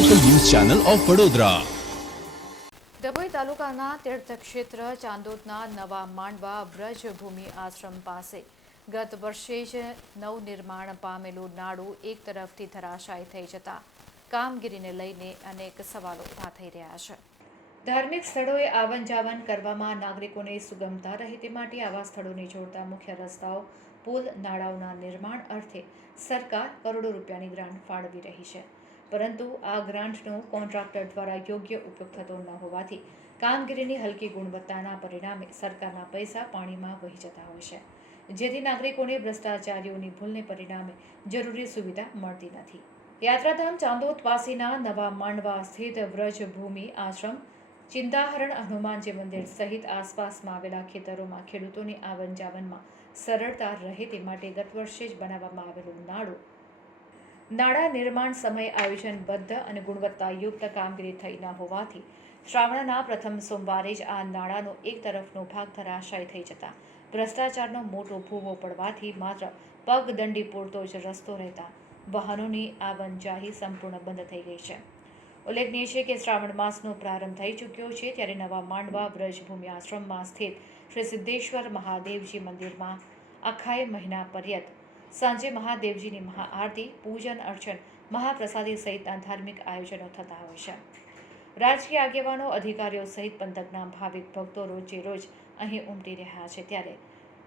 Channel of Vadodara Dabhoi તાલુકાના તીર્થક્ષેત્ર ચાંદોદના નવા માંડવા વ્રજભૂમિ આશ્રમ પાસે ગત વર્ષે જ નવનિર્માણ પામેલું નાડું એક તરફથી ધરાશાય થઈ જતા કામગીરીને લઈને અનેક સવાલો ઊભા થઈ રહ્યા છે. ધાર્મિક સ્થળોએ આવન જાવન કરવામાં નાગરિકોને સુગમતા રહે તે માટે આવા સ્થળોને જોડતા મુખ્ય રસ્તાઓ, પુલ, નાળાઓના નિર્માણ અર્થે સરકાર કરોડો રૂપિયાની ગ્રાન્ટ ફાળવી રહી છે. પરંતુ આ ગ્રાન્ટનો કોન્ટ્રાક્ટર દ્વારા યોગ્ય ઉપયોગ થતો ન હોવાથી કામગીરીની હલકી ગુણવત્તાના પરિણામે સરકારના પૈસા પાણીમાં વહી જતા હોય છે, જેથી નાગરિકોને ભ્રષ્ટાચારીઓની ભૂલને પરિણામે જરૂરી સુવિધા મળતી નથી. યાત્રાધામ ચાંદોદ પાસેના નવા માંડવા સ્થિત વ્રજભૂમિ આશ્રમ, ચિંતાહરણ હનુમાનજી મંદિર સહિત આસપાસમાં આવેલા ખેતરોમાં ખેડૂતોની આવન જાવનમાં સરળતા રહે તે માટે ગત વર્ષે જ બનાવવામાં આવેલું નાડું નાળા નિર્માણ સમયે આયોજનબદ્ધ અને ગુણવત્તાયુક્ત કામગીરી થઈ ન હોવાથી શ્રાવણના પ્રથમ સોમવારે જ આ નાણાંનો એક તરફનો ભાગ ધરાશાયી થઈ જતા ભ્રષ્ટાચારનો મોટો ભૂવો પડવાથી માત્ર પગદંડી પૂરતો જ રસ્તો રહેતા વાહનોની આ જાહી સંપૂર્ણ બંધ થઈ ગઈ છે. ઉલ્લેખનીય છે કે શ્રાવણ માસનો પ્રારંભ થઈ ચૂક્યો છે ત્યારે નવા માંડવા વ્રજભૂમિ આશ્રમમાં સ્થિત શ્રી સિદ્ધેશ્વર મહાદેવજી મંદિરમાં આખાય મહિના પર્યત સાંજે મહાદેવજીની મહાઆરતી પૂજન, અર્ચન, મહાપ્રસાદી સહિતના ધાર્મિક આયોજનો થતા હોય છે. રાજકીય આગેવાનો, અધિકારીઓ સહિત પંથકના ભાવિક ભક્તો રોજે રોજ અહીં ઉમટી રહ્યા છે. ત્યારે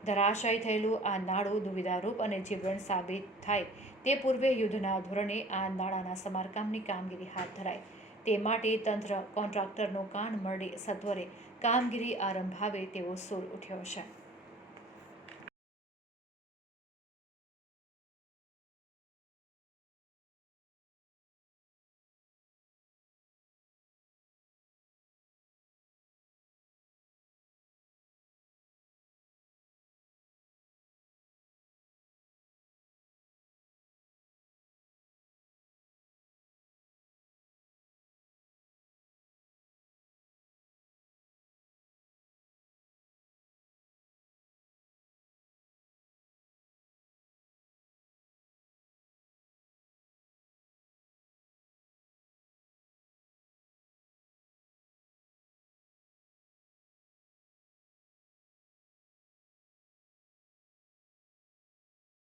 ધરાશાયી થયેલું આ નાળું દુવિધારૂપ અને જીવન સાબિત થાય તે પૂર્વે યુદ્ધના ધોરણે આ નાળાના સમારકામની કામગીરી હાથ ધરાય. તે માટે તંત્ર, કોન્ટ્રાક્ટરનો કાન મરડી સત્વરે કામગીરી આરંભાવે તેવો સૂર ઉઠ્યો છે.